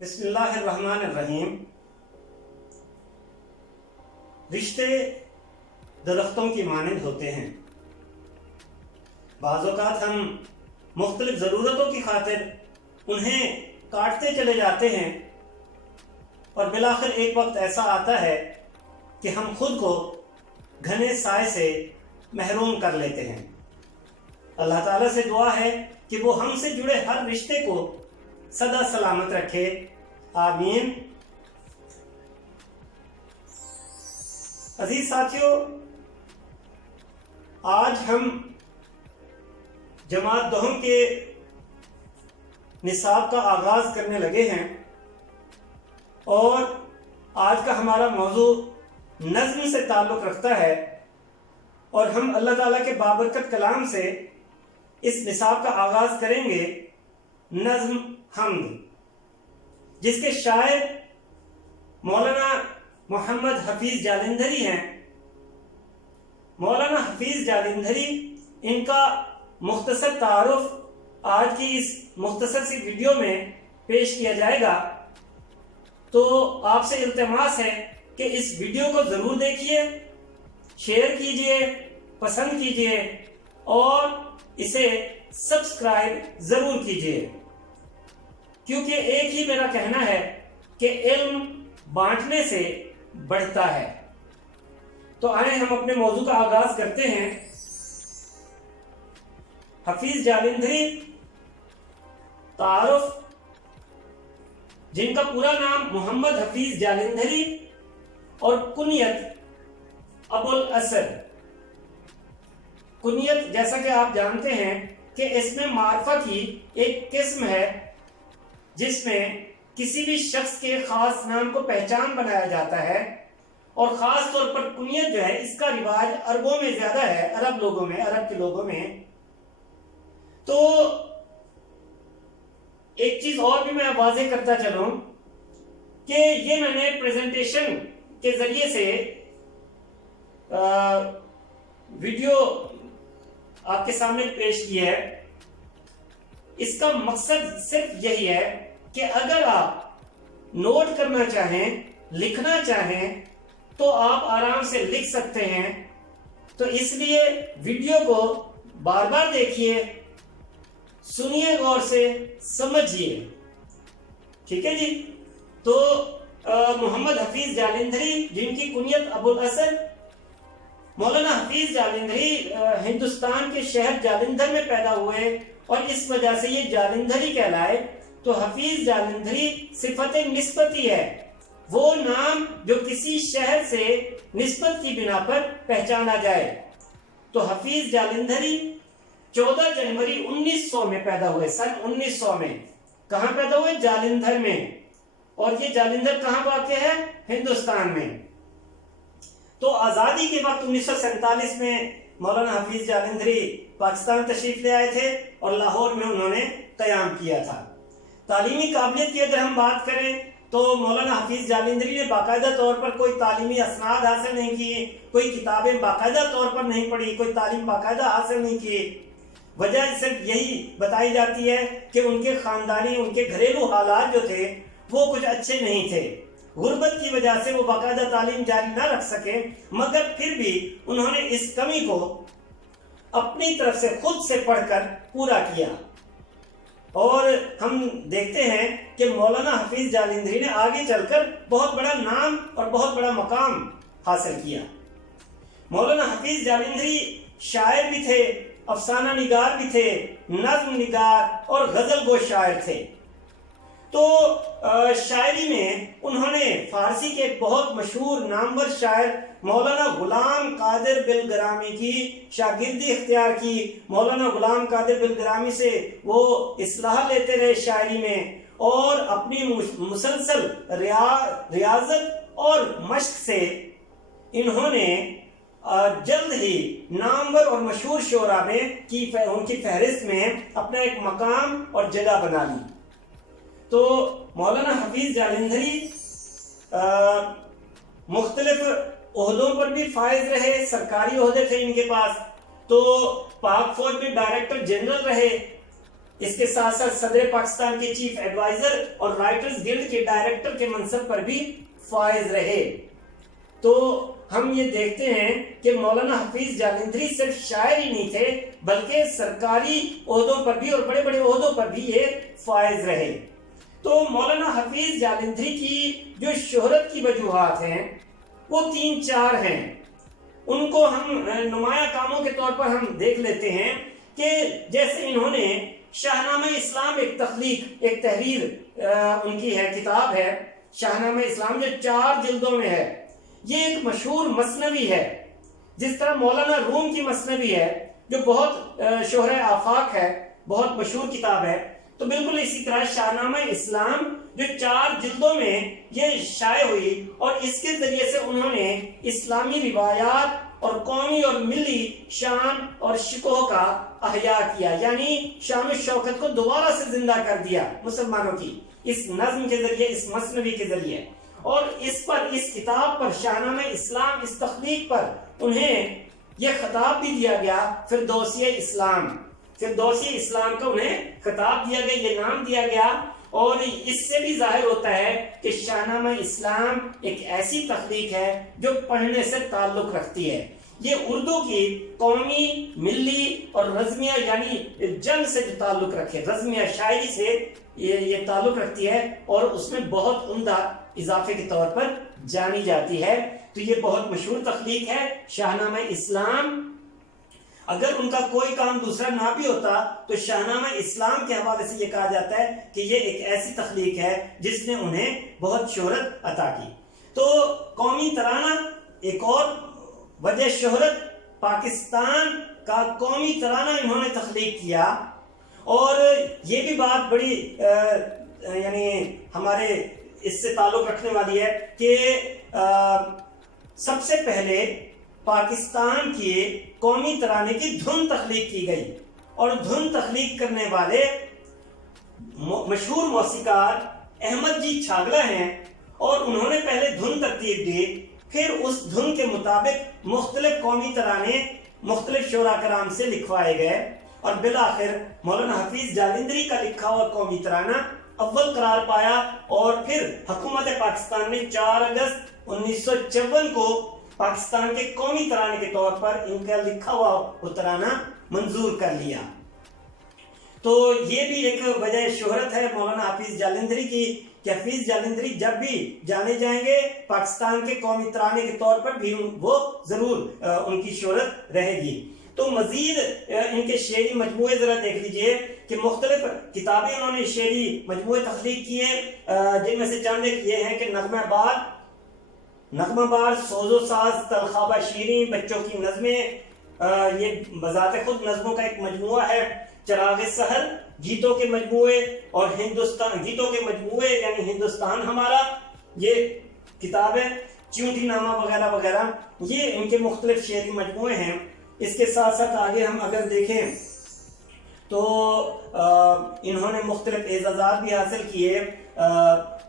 बिस्मिल्लाहिर्रहमानिर्रहीम। रिश्ते दरख्तों की मानंद होते हैं। बाज़ औक़ात हम मुख्तलिफ ज़रूरतों की खातिर उन्हें काटते चले जाते हैं और बिलाखिर एक वक्त ऐसा आता है कि हम खुद को घने साए से महरूम कर लेते हैं। अल्लाह ताला से दुआ है कि वो हमसे जुड़े हर रिश्ते को सदा सलामत रखे, आमीन। अजीज साथियों, आज हम जमात दहम के निसाब का आगाज करने लगे हैं और आज का हमारा मौजू नज़्म से ताल्लुक़ रखता है और हम अल्लाह ताला के बाबरकत कलाम से इस निसाब का आगाज करेंगे। नज़्म हमद, जिसके शायर मौलाना मोहम्मद हफीज जालिंधरी हैं। मौलाना हफीज जालिंधरी, इनका मुख्तसर तारुफ आज की इस मुख्तसर सी वीडियो में पेश किया जाएगा। तो आपसे इल्तिमास है कि इस वीडियो को जरूर देखिए, शेयर कीजिए, पसंद कीजिए और इसे सब्सक्राइब जरूर कीजिए, क्योंकि एक ही मेरा कहना है कि इल्म बांटने से बढ़ता है। तो आए हम अपने मौजू का आगाज करते हैं। हफीज जालिंधरी तारुफ, जिनका पूरा नाम मोहम्मद हफीज जालिंधरी और कुनियत अबुल असद। कुनियत, जैसा कि आप जानते हैं कि इसमें मार्फा की एक किस्म है जिसमें किसी भी शख्स के खास नाम को पहचान बनाया जाता है और खास तौर पर कुनियत जो है, इसका रिवाज अरबों में ज्यादा है, अरब लोगों में, अरब के लोगों में। तो एक चीज और भी मैं वाज़ेह करता चलूं कि ये मैंने प्रेजेंटेशन के जरिए से वीडियो आपके सामने पेश की है। इसका मकसद सिर्फ यही है कि अगर आप नोट करना चाहें, लिखना चाहें, तो आप आराम से लिख सकते हैं। तो इसलिए वीडियो को बार बार देखिए, सुनिए, गौर से समझिए, ठीक है जी। तो मोहम्मद हफीज जालिंधरी, जिनकी कुनियत अबुल असद, मौलाना हफीज जालिंधरी हिंदुस्तान के शहर जालिंधर में पैदा हुए और इस वजह से ये जालिंधरी कहलाए। तो हफीज जालिंधरी सिफत निस्बती है, वो नाम जो किसी शहर से निस्बत की बिना पर पहचाना जाए। तो हफीज जालिंधरी 14 जनवरी 1900 में पैदा हुए, सन 1900 में। कहां पैदा हुए? जालिंधर में। और ये जालिंधर कहां वाक़ है? हिंदुस्तान में। तो आजादी के वक्त 1947 में मौलाना हफीज जालिंधरी पाकिस्तान तशरीफ ले आए थे और लाहौर में उन्होंने क़याम किया था। तालीमी काबिलियत की अगर हम बात करें तो मौलाना हफीज जालिंधरी ने बाकायदा तौर पर कोई तालीमी असनाद हासिल नहीं किए, कोई किताबें बाकायदा तौर पर नहीं पढ़ी, कोई तालीम बाकायदा हासिल नहीं की। वजह सिर्फ यही बताई जाती है कि उनके खानदानी, उनके घरेलू हालात जो थे वो कुछ अच्छे नहीं थे। गुर्बत की वजह से वो बाकायदा तालीम जारी ना रख सके, मगर फिर भी उन्होंने इस कमी को अपनी तरफ से खुद से पढ़कर पूरा किया। और हम देखते हैं कि मौलाना हफीज जालिंधरी ने आगे चलकर बहुत बड़ा नाम और बहुत बड़ा मकाम हासिल किया। मौलाना हफीज जालिंधरी शायर भी थे, अफसाना निगार भी थे, नज़्म निगार और गजल गो शायर थे। तो शायरी में उन्होंने फारसी के बहुत मशहूर नामवर शायर मौलाना गुलाम कादिर बिलग्रामी की शागिर्दी इख्तियार की। मौलाना गुलाम कादिर बिलग्रामी से वो इस्लाह लेते रहे शायरी में और अपनी मुसलसल रियाजत और मश्क से इन्होंने जल्द ही नामवर और मशहूर शोरा में उनकी फहरिस्त में अपना एक मकाम और जगह बना ली। तो मौलाना हफीज जालिंधरी मुख्तलिफ ओहदों पर भी फाइज रहे, सरकारी ओहदे थे इनके पास। तो पाक फौज में डायरेक्टर जनरल रहे इसके साथ साथ सदर पाकिस्तान के चीफ एडवाइजर और राइटर्स गिल्ड के डायरेक्टर के मनसब पर भी फाइज रहे। तो हम ये देखते हैं कि मौलाना हफीज जालंधरी सिर्फ शायर ही नहीं थे, बल्कि सरकारी ओहदों पर भी और बड़े बड़े ओहदों पर भी ये फाइज रहे। तो मौलाना हफीज जालंधरी की जो शोहरत की वजूहात हैं वो 3-4 हैं। उनको हम नुमाया कामों के तौर पर हम देख लेते हैं कि जैसे इन्होंने शाहनामा इस्लाम एक तख्लीक, एक तहरीर उनकी है, किताब है शाहनामा इस्लाम, जो 4 जिल्दों में है। ये एक मशहूर मसनवी है, जिस तरह मौलाना रूम की मसनवी है जो बहुत शोहर आफाक है, बहुत मशहूर किताब है। तो बिल्कुल इसी तरह शाहनामा इस्लाम जो 4 जिल्दों में ये शाये हुई और इसके जरिए से उन्होंने इस्लामी रिवायात और कौमी और मिली शान और शिकोह का अहया किया, यानी शान शौकत को दोबारा से जिंदा कर दिया मुसलमानों की, इस नज्म के जरिए, इस मसनवी के जरिए। और इस पर, इस किताब पर, शाहनामा इस्लाम, इस तख्लीक पर उन्हें यह खिताब भी दिया गया फिरदौसी इस्लाम। फिरदौसी इस्लाम का उन्हें खिताब दिया गया, ये नाम दिया गया। और इससे भी जाहिर होता है कि शाहनामा इस्लाम एक ऐसी तख्लीक है जो पढ़ने से ताल्लुक रखती है। ये उर्दू की कौमी, मिली और रज़मिया यानी जंग से जो ताल्लुक रखे, रज़मिया शायरी से ये ताल्लुक रखती है और उसमें बहुत उम्दा इजाफे के तौर पर जानी जाती है। तो ये बहुत मशहूर तख्लीक है शाहनामा इस्लाम। अगर उनका कोई काम दूसरा ना भी होता तो शाहनामा इस्लाम के हवाले से ये कहा जाता है कि ये एक ऐसी तख्लीक है जिसने उन्हें बहुत शोहरत अता की। तो कौमी तराना एक और वजह शोहरत, पाकिस्तान का कौमी तराना इन्होंने तख्लीक किया। और ये भी बात बड़ी यानी हमारे इससे ताल्लुक रखने वाली है कि सबसे पहले पाकिस्तान के कौमी तराने की धुन तख्लीक की गई और धुन तख्लीक करने वाले मशहूर मौसीकार अहमद जी छागला हैं। और उन्होंने पहले धुन तरतीब दी, फिर उस धुन के मुताबिक मुख्तलिफ कौमी तराने मुख्तलिफ शोरा कराम से लिखवाए गए और बिलाखिर मौलाना हफीज जालंधरी का लिखा हुआ कौमी तराना अव्वल करार पाया। और फिर हुकूमत पाकिस्तान ने 4 अगस्त 1954 को पाकिस्तान के कौमी तराने के तौर पर इनका लिखा हुआ तराना मंजूर कर लिया। तो ये भी एक वजह शोहरत है मौलाना हफीज जालंधरी की कि हफीज जालंधरी जब भी जाने जाएंगे पाकिस्तान के कौमी तराने के तौर पर भी वो जरूर उनकी शोहरत रहेगी। तो मजीद इनके शेरी मजमूए जरा देख लीजिए कि मुख्तलिफ किताबें उन्होंने शेरी मजमूए तख्लीक किए, जिनमें से चंद ये हैं कि नगमाबार, सोजो साज, तलखाबा शीरी, बच्चों की नज़में, ये बजाते खुद नज़मों का एक मजमुआ है। चराग सहर, गीतों के मजमुए और हिंदुस्तान, गीतों के मजमुए यानी हिंदुस्तान हमारा, ये किताब है। च्यूंटी नामा वगैरह वगैरह, ये इनके मुख्तलिफ शेरी मजमुए हैं। इसके साथ साथ आगे हम अगर देखें तो इन्होंने मुख्तलिफ एजाज़ात भी हासिल किए,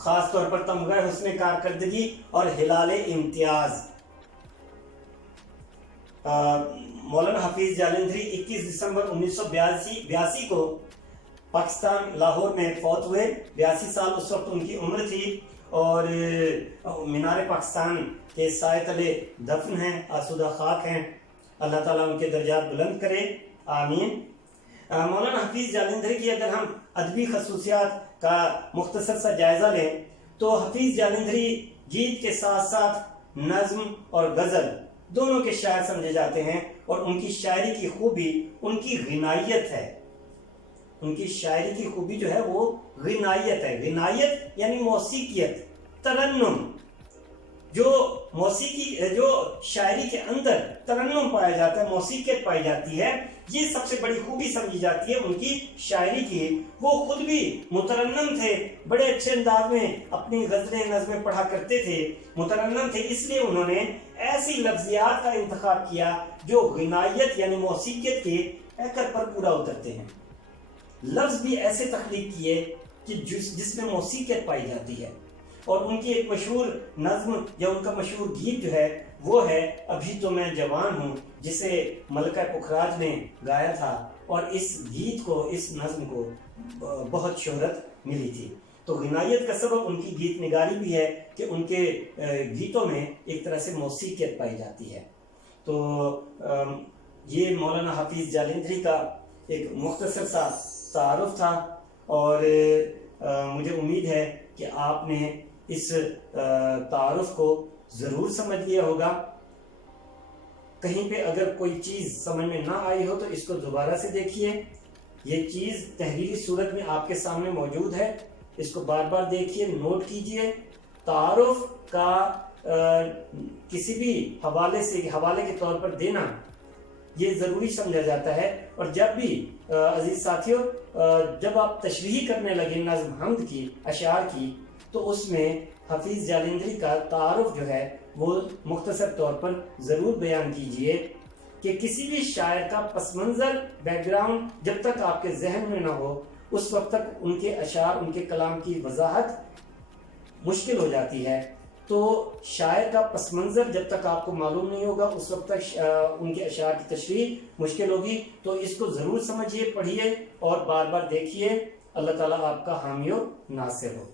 खास तौर पर तमगा हुस्न कारकर्दगी और हिलाले इम्तियाज। मौलाना हफीज जालंधरी 21 दिसंबर 1982 को पाकिस्तान लाहौर में फौत हुए। 82 साल उस वक्त उनकी उम्र थी और मीनार पाकिस्तान के साए तले दफन हैं, आसूदा खाक हैं। अल्लाह ताला उनके दर्जात बुलंद करे, आमीन। मौलाना हफीज जालंधरी की अगर हम अदबी खसूसियात का मुख्तसर सा जायजा लें तो हफीज जालंधरी गीत के साथ साथ नज्म और गजल दोनों के शायर समझे जाते हैं। और उनकी शायरी की खूबी उनकी गिनायत है। उनकी शायरी की खूबी जो है वो गिनायत है। गिनायत यानी मौसीकियत, तरन्नुम। जो मौसीकी, जो शायरी के अंदर तरन्नुम पाया जाता है, मौसीकियत पाई जाती है, ये सबसे बड़ी खूबी समझी जाती है उनकी शायरी की। वो खुद भी मुतरन्नम थे, बड़े अच्छे अंदाज में अपनी गजलें नज़में पढ़ा करते थे, मुतरन्नम थे। इसलिए उन्होंने ऐसी लफ्जियात का इंतखाब किया जो गिनायत यानी मौसीकियत के पैकर पर पूरा उतरते हैं। लफ्ज भी ऐसे तख्लीक किए कि जिसमें मौसीकियत पाई जाती है। और उनकी एक मशहूर नज्म या उनका मशहूर गीत जो है वो है अभी तो मैं जवान हूँ, जिसे मलका पुखराज ने गाया था और इस गीत को, इस नज्म को बहुत शोहरत मिली थी। तो गिनायत का सबब उनकी गीत निगारी भी है कि उनके गीतों में एक तरह से मौसीकियत पाई जाती है। तो ये मौलाना हाफिज जालंधरी का एक मुख्तसर सा तारुफ था और मुझे उम्मीद है कि आपने इस तारुफ को ज़रूर समझ लिया होगा। कहीं पे अगर कोई चीज़ समझ में ना आई हो तो इसको दोबारा से देखिए। ये चीज़ तहरीरी सूरत में आपके सामने मौजूद है, इसको बार बार देखिए, नोट कीजिए। तारुफ का किसी भी हवाले के तौर पर देना ये ज़रूरी समझा जाता है। और जब भी अजीज साथियों, जब आप तशरीह करने लगे नज़्म हमद की, अशार की, तो उसमें हफीज़ जालंधरी का तारुफ जो है वो मुख्तसर तौर पर ज़रूर बयान कीजिए कि किसी भी शायर का पस मंज़र, बैकग्राउंड जब तक आपके जहन में ना हो, उस वक्त तक उनके अशार, उनके कलाम की वजाहत मुश्किल हो जाती है। तो शायर का पस मंज़र जब तक आपको मालूम नहीं होगा, उस वक्त तक उनके अशार की तशरीह मुश्किल होगी। तो इसको ज़रूर समझिए, पढ़िए और बार बार देखिए। अल्लाह ताला आपका हामी और नासिर हो।